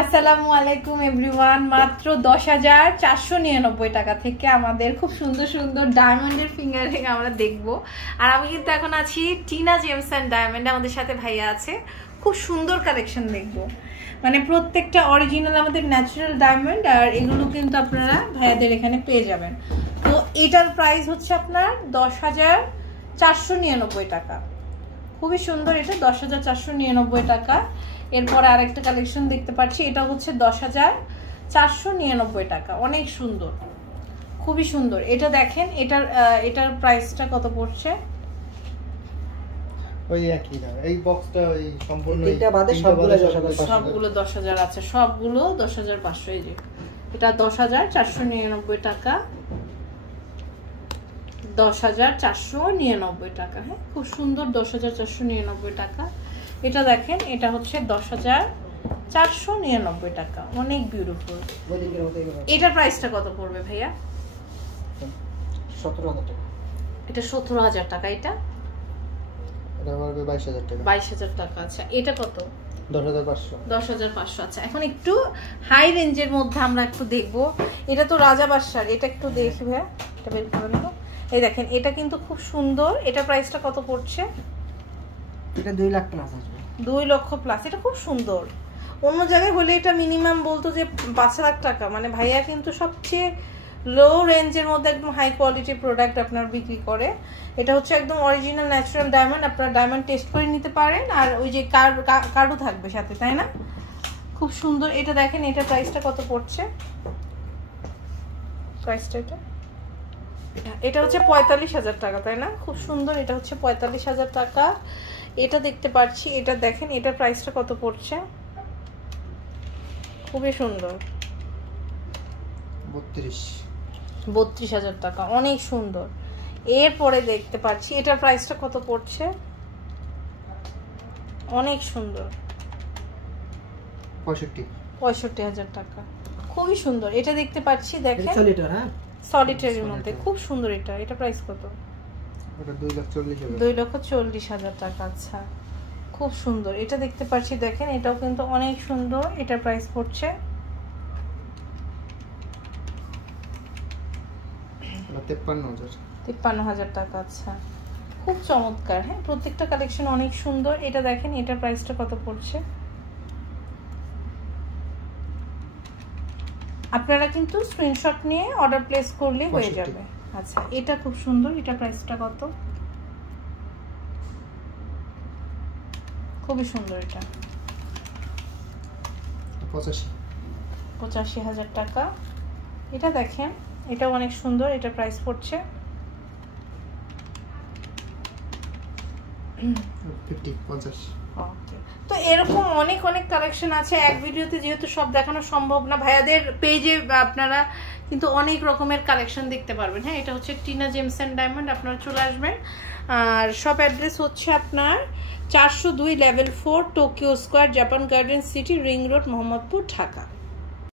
আসসালামু আলাইকুম এভরিওয়ান। মাত্র 10,499 টাকা থেকে আমাদের খুব সুন্দর সুন্দর ডায়মন্ডের ফিঙ্গার রিং আমরা দেখব। আর আমি কিন্তু এখন আছি টিনা জেমস অ্যান্ড ডায়মন্ড, আমাদের সাথে ভাইয়া আছে। খুব সুন্দর কালেকশন দেখব, মানে প্রত্যেকটা অরিজিনাল আমাদের ন্যাচারাল ডায়মন্ড, আর এগুলো কিন্তু আপনারা ভাইয়াদের এখানে পেয়ে যাবেন। তো এটার প্রাইস হচ্ছে আপনার 10,499 টাকা। খুবই সুন্দর, এটা 10,499 টাকা। এরপরে আরেকটা কালেকশন দেখতে পাচ্ছি, এটা হচ্ছে 10,499 টাকা। অনেক সুন্দর, খুবই সুন্দর। এটা দেখেন, এটার প্রাইসটা কত পড়ছে? ওই একই দাম। এই বক্সটা ওই সম্পূর্ণ এটা বাদে সবগুলো 10,500, সবগুলো 10,000 আছে, সবগুলো 10,500। এই যে এটা 10,499 টাকা, 10,499 টাকা। হ্যাঁ, খুব সুন্দর, 10,499 টাকা। এটা দেখেন, এটা হচ্ছে 10,499 টাকা। অনেক বিউটিফুল। এটার প্রাইসটা কত পড়বে ভাইয়া? 17,000 টাকা। এটা 17,000 টাকা। এটা পড়বে 22,000 টাকা। 22,000 টাকা। আচ্ছা, এটা কত? 10,500। 10,500। আচ্ছা, এখন একটু হাই রেঞ্জের মধ্যে আমরা একটু দেখবো। এটা তো রাজা বাদশার, এটা একটু দেখি ভাইয়া, এটা বের করে নেব। এই দেখেন, এটা কিন্তু খুব সুন্দর। এটা প্রাইসটা কত পড়ছে? এটা 2 লাখ প্লাস আসবে। 2 লক্ষ প্লাস। এটা খুব সুন্দর। অন্য জায়গায় হলে এটা মিনিমাম বলতো যে 5 লাখ টাকা। মানে ভাইয়া কিন্তু সবচেয়ে লো রেঞ্জের মধ্যে একদম হাই কোয়ালিটি প্রোডাক্ট আপনার বিক্রি করে। এটা হচ্ছে একদম অরিজিনাল ন্যাচারাল ডায়মন্ড। আপনারা ডায়মন্ড টেস্ট করে নিতে পারেন, আর ওই যে কার্ডও থাকবে সাথে, তাই না? খুব সুন্দর। এটা দেখেন, এটা প্রাইসটা কত পড়ছে? প্রাইসটা এটা হচ্ছে 45,000 টাকা, তাই না? খুব সুন্দর। এটা হচ্ছে 45,000 টাকা। এটা দেখতে পাচ্ছি, এটা দেখেন, এটার প্রাইসটা কত পড়ছে? খুবই সুন্দর, 32,000 টাকা। অনেক সুন্দর। এরপরে দেখতে পাচ্ছি, এটার প্রাইসটা কত পড়ছে? অনেক সুন্দর, 65,000 টাকা। খুবই সুন্দর। এটা দেখতে পাচ্ছি, দেখেন, সলিটার। হ্যাঁ, সলিটারির মধ্যে খুব সুন্দর। এটা প্রাইস কত? এটা 2,40,000। 2,40,000 টাকা। আচ্ছা, খুব সুন্দর। এটা দেখতে পাচ্ছি, দেখেন, এটাও কিন্তু অনেক সুন্দর। এটার প্রাইস পড়ছে 53,000 টাকা। আচ্ছা, খুব চমৎকার। হ্যাঁ, প্রত্যেকটা কালেকশন অনেক সুন্দর। এটা দেখেন, এটার প্রাইসটা কত পড়ছে? আপনারা কিন্তু স্ক্রিনশট নিয়ে অর্ডার প্লেস করলে হয়ে যাবে। আচ্ছা, এটা খুব সুন্দর। এটা প্রাইসটা কত? খুবই সুন্দর। এটা 85,000 টাকা। এটা দেখেন, এটা অনেক সুন্দর। এটা প্রাইস পড়ছে 50। তো এরকম অনেক অনেক কালেকশন আছে। এক ভিডিওতে যেহেতু সব দেখানো সম্ভব না, ভাইয়াদের পেজে আপনারা কিন্তু অনেক রকমের কালেকশন দেখতে পারবেন। হ্যাঁ, এটা হচ্ছে টিনা জেমস অ্যান্ড ডায়মন্ড। আপনারা চলে আসবেন। আর সব অ্যাড্রেস হচ্ছে আপনার 402 level 4 Tokyo square, Japan garden city, ring road, Mohammadpur, Dhaka.